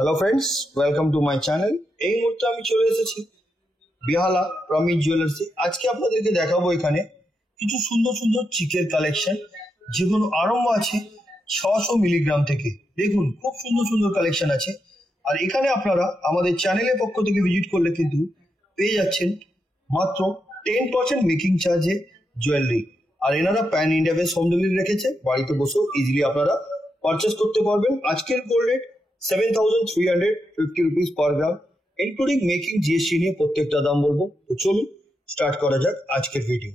Hello friends, welcome to my channel. এই মুহূর্তে আমি চলে এসেছি বেহালা প্রমিত জুয়েলার্সে। আজকে আপনাদেরকে দেখাবো এখানে কিছু সুন্দর সুন্দর চিকের কালেকশন, যেগুলো আরম্ভ আছে 600 মিলিগ্রাম থেকে। দেখুন, খুব সুন্দর সুন্দর কালেকশন আছে। আর এখানে আপনারা আমাদের চ্যানেলের পক্ষ থেকে ভিজিট করলে কিন্তু পেয়ে যাচ্ছেন মাত্র 10% মেকিং চার্জে জুয়েলারি। আর এনারা pan India base home delivery রেখেছে, বাড়িতে বসেও ইজিলি আপনারা পারচেস করতে পারবেন। আজকের গোল্ড রেট 7,350 রুপিস পার গ্রাম, ইনক্লুডিং মেকিং জিএসটি নিয়ে প্রত্যেকটা দাম বলবো। তো চলুন স্টার্ট করা যাক আজকের ভিডিও।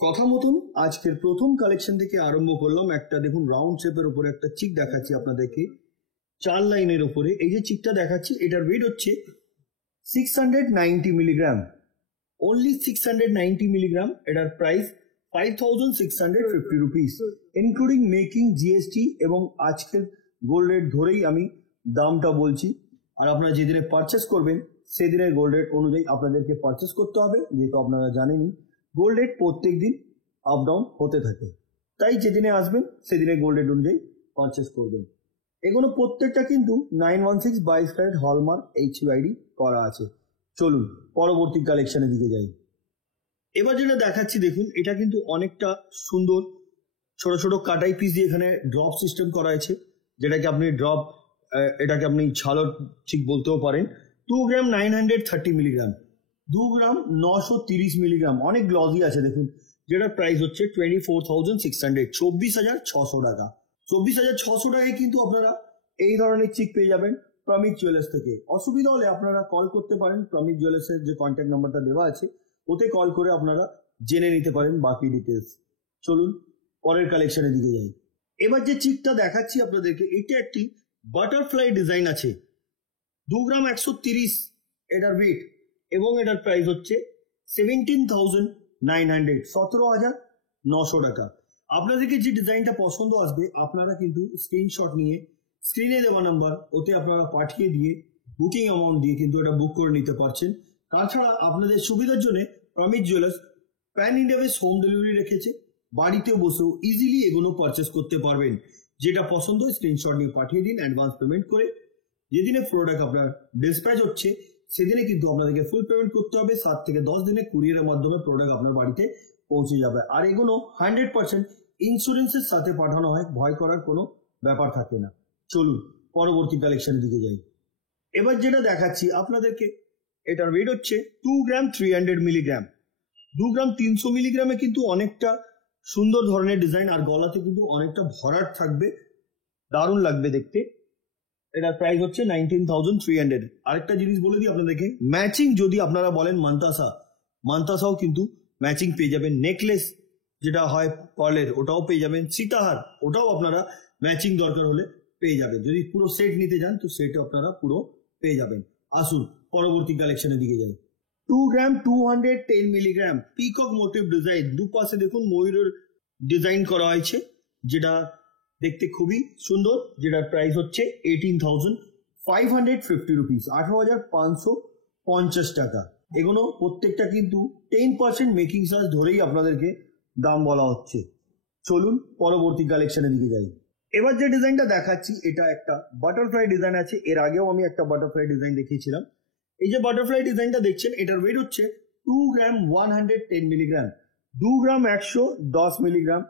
কথা মতন আজকের প্রথম কালেকশন থেকে আরম্ভ করলাম। একটা দেখুন রাউন্ড শেপের উপরে একটা চিক দেখাচ্ছি আপনাদেরকে, 4 লাইনের উপরে। এই যে চিকটা দেখাচ্ছি, এটার ওয়েট হচ্ছে 690 মিলিগ্রাম, অনলি 690 মিলিগ্রাম। এটার price 5,650 rupees, including making GST এবং আজকের গোল্ড রেট ধরেই আমি দামটা বলছি। আর আপনারা যেদিনে পারচেস করবেন সেদিনের গোল্ড রেট অনুযায়ী আপনাদেরকে পারচেস করতে হবে, যেহেতু আপনারা জানেনই গোল্ড রেট প্রত্যেক দিন আপ ডাউন হতে থাকে। তাই যেদিনে আসবেন সেদিনে গোল্ড রেট অনুযায়ী পারচেস করবেন। এগুলো প্রত্যেকটা কিন্তু 916 22 ক্যারেট হলমার্ক HUID করা আছে। চলুন পরবর্তী কালেকশনের দিকে যাই। এবার যেটা দেখাচ্ছি দেখুন, এটা কিন্তু অনেকটা সুন্দর ছোট ছোট কাটাই পিস দিয়ে এখানে ড্রপ সিস্টেম করা আছে, যেটাকে আপনি ড্রপ, এটাকে আপনি ঝালর ঠিক বলতেও পারেন। 2 গ্রাম 930 মিলিগ্রাম, 2 গ্রাম 930 মিলিগ্রাম, অনেক গ্লজি আছে দেখুন। যেটার প্রাইস হচ্ছে 24,600, 24,600 টাকা। 24,600 টাকায় কিন্তু আপনারা এই ধরনের চিক পেয়ে যাবেন প্রমিত জুয়েলার্স থেকে। অসুবিধা হলে আপনারা কল করতে পারেন, প্রমিত জুয়েলার্সের যে কন্ট্যাক্ট নাম্বারটা দেওয়া আছে ওতে কল করে আপনারা জেনে নিতে পারেন বাকি ডিটেলস। চলুন পরের কালেকশনের দিকে যাই। এবার যে চিকটা দেখাচ্ছি আপনাদেরকে, এটা একটি বাটারফ্লাই ডিজাইন আছে, 2 গ্রাম 130 এটার ওয়েট, এবং এটার প্রাইস হচ্ছে 17,900, 17,900 টাকা। আপনাদেরকে যে ডিজাইনটা পছন্দ আসবে আপনারা কিন্তু স্ক্রিনশট নিয়ে স্ক্রিনে দেওয়া নাম্বার ওতে আপনারা পাঠিয়ে দিয়ে বুকিং অ্যামাউন্ট দিয়ে কিন্তু এটা বুক করে নিতে পারছেন। তাছাড়া আপনাদের সুবিধার জন্য Pramit jewellers pan India base home delivery রেখেছে, বাড়িতে বসেও ইজিলি এগুলো পারচেস করতে পারবেন। যেটা পছন্দ স্ক্রিনশট নিয়ে পাঠিয়ে দিন অ্যাডভান্স পেমেন্ট করে। যেদিনে প্রোডাক্ট আপনার ডিসপ্যাচ হচ্ছে সেদিনে কিন্তু আপনাদেরকে ফুল পেমেন্ট করতে হবে। 7 থেকে 10 দিনে কুরিয়ারের মাধ্যমে প্রোডাক্ট আপনার বাড়িতে পৌঁছে যাবে। আর এগুলো 100% ইন্স্যুরেন্সের সাথে পাঠানো হয়, ভয় করার কোনো ব্যাপার থাকে না। চলুন পরবর্তী কালেকশনের দিকে যাই। এবার যেটা দেখাচ্ছি আপনাদেরকে, এটার ওয়েট হচ্ছে 2 গ্রাম 300 মিলিগ্রাম, 2 গ্রাম 300 মিলিগ্রামে কিন্তু অনেকটা সুন্দর ধরনের ডিজাইন, আর গলাতে কিন্তু অনেকটা ভরাট থাকবে, দারুণ লাগবে দেখতে। এটার প্রাইস হচ্ছে 19,300। আরেকটা জিনিস বলে দিই আপনাদেরকে, ম্যাচিং যদি আপনারা বলেন মান্তাসাও কিন্তু ম্যাচিং পেয়ে যাবেন। নেকলেস যেটা হয় পার্লের ওটাও পেয়ে যাবেন, সীতাহার ওটাও আপনারা ম্যাচিং দরকার হলে পেয়ে যাবেন। যদি পুরো সেট নিতে যান তো সেটও আপনারা পুরো পেয়ে যাবেন। আসুন পরবর্তী কালেকশনের দিকে যাই। 2 গ্রাম 210 মিলিগ্রাম, পিকক মোটিভ ডিজাইন, দুপাশে দেখুন ময়ূরের ডিজাইন করা হয়েছে, যেটা দেখতে খুবই সুন্দর। যেটার প্রাইস হচ্ছে 18,550 রুপিস, 18,550 টাকা। এগুলো প্রত্যেকটা কিন্তু 10% মেকিং চার্জ ধরেই আপনাদেরকে দাম বলা হচ্ছে। চলুন পরবর্তী কালেকশনের দিকে যাই। এবার যে ডিজাইনটা দেখাচ্ছি এটা একটা বাটারফ্লাই ডিজাইন আছে। এর আগেও আমি একটা বাটারফ্লাই ডিজাইন দেখিয়েছিলাম। এই যে বাটারফ্লাই ডিজাইনটা দেখছেন, এটার ওয়েট হচ্ছে 2 গ্রাম 110 মিলিগ্রাম, 2 গ্রাম 110 মিলিগ্রাম,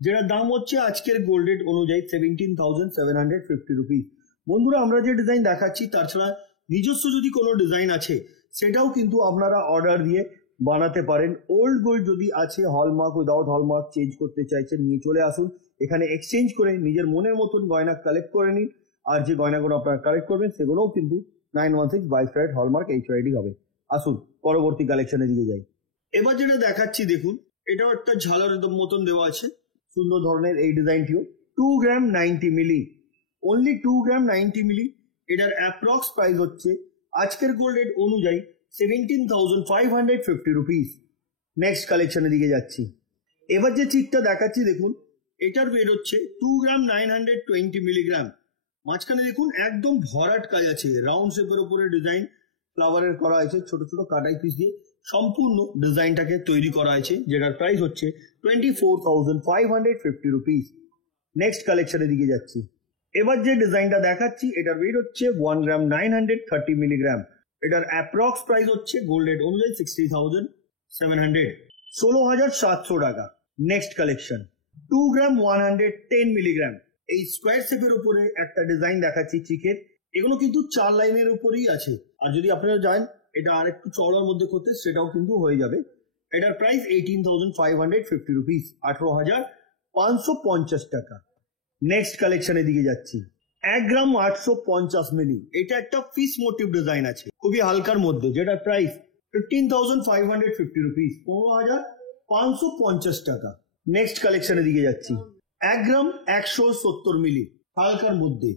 যেটার দাম হচ্ছে আজকের গোল্ড রেট অনুযায়ী 17,750 রুপিস। বন্ধুরা, আমরা যে ডিজাইন দেখাচ্ছি তাছাড়া নিজস্ব যদি কোনো ডিজাইন আছে সেটাও কিন্তু আপনারা অর্ডার দিয়ে বানাতে পারেন। ওল্ড গোল্ড যদি আছে, হলমার্ক উইদাউট হলমার্ক চেঞ্জ করতে চাইছেন, নিয়ে চলে আসুন এখানে, এক্সচেঞ্জ করে নিজের মনের মতন গয়না কালেক্ট করে নিন। আর যে গয়নাগুলো আপনারা কালেক্ট করবেন সেগুলোও কিন্তু 916 22 ক্যারেট হলমার্ক HUID হবে। আসুন পরবর্তী কালেকশনের দিকে যাই। এবার যেটা দেখাচ্ছি দেখুন, এটাও একটা ঝালার মতন দেওয়া আছে, সুন্দর ধরনের এই ডিজাইনটিও। 2 গ্রাম 90 মিলি, অনলি 2 গ্রাম 90 মিলি। এটার অ্যাপ্রক্স প্রাইস হচ্ছে আজকের গোল্ড রেট অনুযায়ী 17,550 রুপিস। নেক্সট কালেকশনের দিকে যাচ্ছি। এবার যে চিকটা দেখাচ্ছি দেখুন, এটার ওয়েট হচ্ছে 2 গ্রাম 920 মিলিগ্রাম। মাঝখানে দেখুন একদম ভরাট কাজ আছে, রাউন্ড শেপের উপরে ডিজাইন ফ্লাওয়ারের করা হয়েছে, ছোট ছোট কাটাই পিস দিয়ে সম্পূর্ণ ডিজাইনটাকে তৈরি করা হয়েছে, যেটার প্রাইস হচ্ছে 24,550 রুপিস। নেক্সট কালেকশনের দিকে যাচ্ছি। এবার যে ডিজাইনটা দেখাচ্ছি এটার ওয়েট হচ্ছে 1 গ্রাম 930 মিলিগ্রাম। এটার অ্যাপ্রক্স প্রাইস হচ্ছে গোল্ড রেট অনুযায়ী 60,700, 16,700 টাকা। নেক্সট কালেকশন 2 গ্রাম 110 মিলিগ্রাম। এই স্কোয়ার শেপের উপরে একটা ডিজাইন দেখাচ্ছি চিকের। এগুলো কিন্তু 4 লাইনের উপরেই আছে, আর যদি আপনারা চান এটা আর একটু চওড়ার মধ্যে করতে সেটাও কিন্তু হয়ে যাবে। এটার প্রাইস 18,550 রুপিস, 18,550 টাকা। নেক্সট কালেকশনের দিকে যাচ্ছি। 1 গ্রাম 850 মিলি। এটা একটা ফিশ মোটিভ ডিজাইন আছে, খুবই হালকার মধ্যে, যেটার প্রাইস 15,550 রুপিস, 15,550 টাকা। নেক্সট কালেকশনের দিকে যাচ্ছি। 1 গ্রাম 170 মিলি হালকার মধ্যে,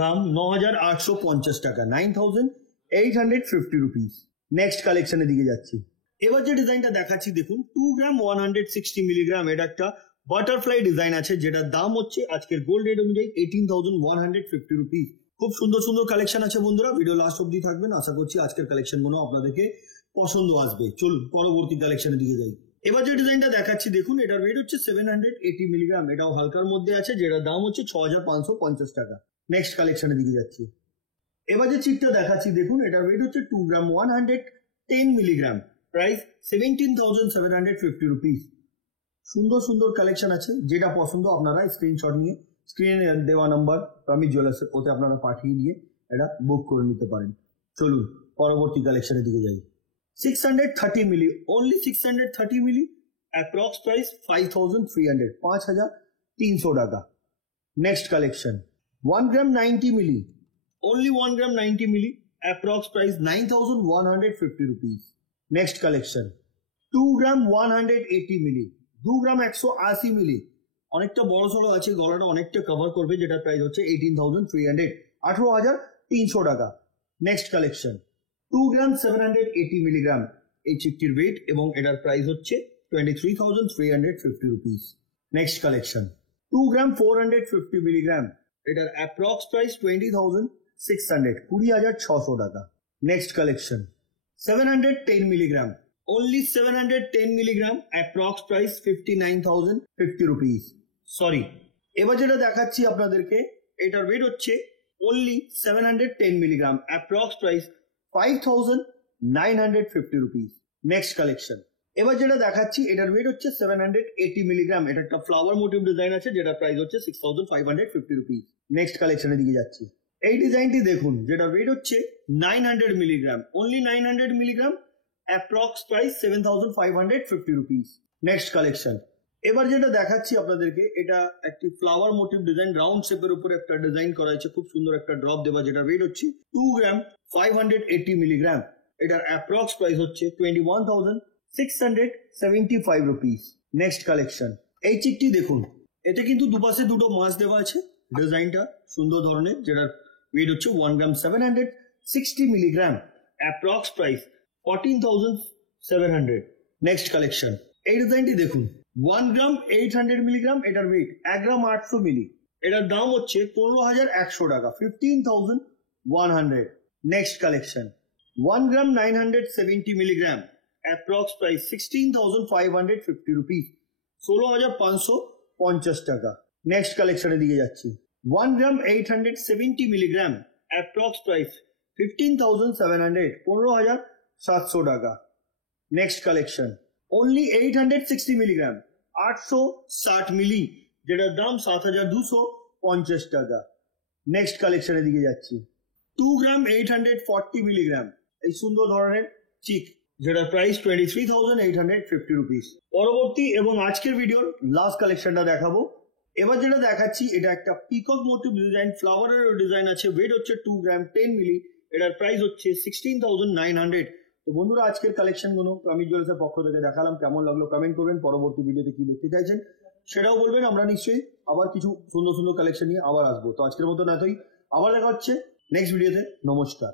দাম 9,850 টাকা, 9,850 রুপিস। নেক্সট কালেকশনের দিকে যাচ্ছি। এবার যে ডিজাইনটা দেখাচ্ছি দেখুন, 2 গ্রাম 160 মিলিগ্রাম। এটা একটা বাটারফ্লাই ডিজাইন আছে, যেটার দাম হচ্ছে আজকের গোল্ড রেট অনুযায়ী 18,150 রুপিস। খুব সুন্দর সুন্দর কালেকশন আছে বন্ধুরা, ভিডিও লাস্ট অব্দি থাকবেন। আশা করছি আজকের কালেকশন গুলো আপনাদেরকে পছন্দ আসবে। চলুন পরবর্তী কালেকশনের দিকে যাই। এবার যে ডিজাইনটা দেখাচ্ছি দেখুন, এটার ওয়েট হচ্ছে 780 মিলিগ্রাম। এটাও হালকার মধ্যে আছে, যেটার দাম হচ্ছে 6,550 টাকা। নেক্সট কালেকশনের দিকে যাচ্ছি। এবার যে চিপটা দেখাচ্ছি দেখুন, এটার ওয়েট হচ্ছে 2 গ্রাম 110 মিলিগ্রাম, প্রাইস 17,750 রুপিস। সুন্দর সুন্দর কালেকশন আছে, যেটা পছন্দ আপনারা স্ক্রিনশট নিয়ে স্ক্রিনে দেওয়া নাম্বার প্রমিজ জুয়েলার্স ওতে আপনারা পাঠিয়ে দিয়ে এটা বুক করে নিতে পারেন। চলুন পরবর্তী কালেকশনের দিকে যাই। 630 মিলি, অনলি 630 মিলি, অ্যাপ্রক্স প্রাইস 5,300, 5,300 টাকা। নেক্সট কালেকশন 1 গ্রাম 90 মিলি, only 1 গ্রাম 90 মিলি, approx price 9,150 rupees. Next collection 2 গ্রাম 180 মিলি, 2 গ্রাম 180 মিলি, অনেকটা বড় সড়ো আছে, গলাটা অনেকটা কভার করবে, যেটা প্রাইস হচ্ছে 18,300, 18,300 টাকা। নেক্সট কালেকশন 2 গ্রাম 780 মিলিগ্রাম। এই চিপটির ওয়েট এবং এটার প্রাইস হচ্ছে 23,350 রুপিস। নেক্সট কালেকশন 2 গ্রাম 450 মিলিগ্রাম। এটার অ্যাপ্রক্স প্রাইস 20,600, 20,600 টাকা। Next collection 710 milligram, only 710 milligram, approx price 59,050 rupees. Sorry, এবার যেটা দেখাচ্ছি আপনাদেরকে, এটার ওয়েট হচ্ছে only 710 milligram, approx price 5,950 rupees. Next collection এবার যেটা দেখাচ্ছি, এটার ওয়েট হচ্ছে 780 মিলিগ্রাম। এটা একটা ফ্লাওয়ার মোটিভ ডিজাইন আছে, যেটার প্রাইস হচ্ছে 6,550 রুপিস। নেক্সট কালেকশনের দিকে যাচ্ছি। এই ডিজাইনটি দেখুন, যেটা ওয়েট হচ্ছে 900 milligram, only 900 milligram, approx price 7,550 rupees. Next collection এবার যেটা দেখাচ্ছি আপনাদেরকে, এটা একটি ফ্লাওয়ার মোটিভ ডিজাইন, রাউন্ড শেপের উপরে একটা ডিজাইন করা হয়েছে, খুব সুন্দর একটা ড্রপ দেওয়া, যেটা ওয়েট হচ্ছে 2 গ্রাম 580 মিলিগ্রাম। এটার অ্যাপ্রক্স প্রাইস হচ্ছে 21,675 রুপিস। নেক্সট কালেকশন এই চিকটি দেখুন, এতে কিন্তু দুপাশে দুটো মাছ দেওয়া আছে, ডিজাইনটা সুন্দর ধরনের, যেটার ওয়েট হচ্ছে 1 গ্রাম 760 milligram, approx price 14,700। Next collection এই ডিজাইনটি দেখুন, 1 গ্রাম 800 মিলিগ্রাম। এটার ওয়েট 1 গ্রাম 800 মিলি। এটার দাম হচ্ছে 15,100 টাকা, 15,100। নেক্সট কালেকশন 1 গ্রাম 970 মিলিগ্রাম, অ্যাপ্রক্স প্রাইস 16,550 রুপিস, 16,550 টাকা। নেক্সট কালেকশনের দিকে যাচ্ছি। 1 গ্রাম 870 মিলিগ্রাম, অ্যাপ্রক্স প্রাইস 15,700, 15,700 টাকা। নেক্সট কালেকশন অনলি 860 মিলিগ্রাম, 860 মিলি, যেটার দাম 7,250 টাকা। নেক্সট কালেকশনের দিকে যাচ্ছি। 2 গ্রাম 840 মিলিগ্রাম, এই সুন্দর ধরনের চিক, যেটার প্রাইস 23,850 রুপিস। পরবর্তী এবং আজকের ভিডিওর লাস্ট কালেকশনটা দেখাবো। এবার যেটা দেখাচ্ছি, এটা একটা পিকক মোটিভ ডিজাইন, ফ্লাওয়ারের ডিজাইন আছে, ওয়েট হচ্ছে 2 গ্রাম 10 মিলি। এটার প্রাইস হচ্ছে 16,900। তো বন্ধুরা, আজকের কালেকশন গুলো প্রমিজ জুয়েলার্সের পক্ষ থেকে দেখালাম, কেমন লাগলো কমেন্ট করবেন। পরবর্তী ভিডিওতে কি দেখতে চাইছেন সেটাও বলবেন। আমরা নিশ্চয়ই আবার কিছু সুন্দর সুন্দর কালেকশন নিয়ে আবার আসবো। তো আজকের মতো এতই, আবার দেখা হচ্ছে নেক্সট ভিডিওতে। নমস্কার।